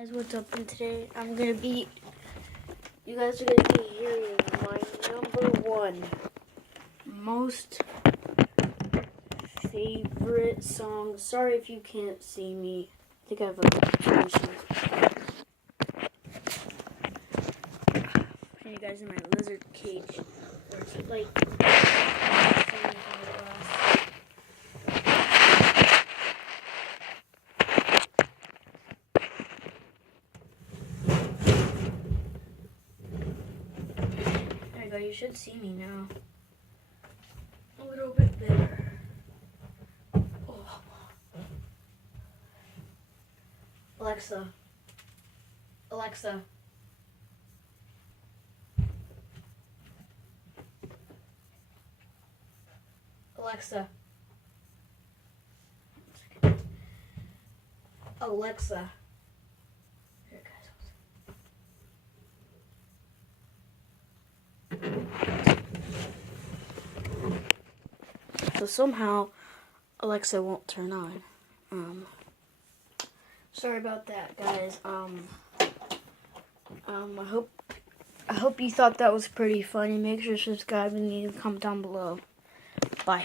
Guys, what's up? And today you guys are gonna be hearing my #1 most favorite song. Sorry if you can't see me. I think I have a solution. Putting you guys in my lizard cage. Or is it like there you go, you should see me now. A little bit better. Oh. Alexa. Alexa. Alexa. Alexa. Here, guys. So somehow Alexa won't turn on. Sorry about that, guys. I hope you thought that was pretty funny. Make sure to subscribe and leave a comment down below. Bye.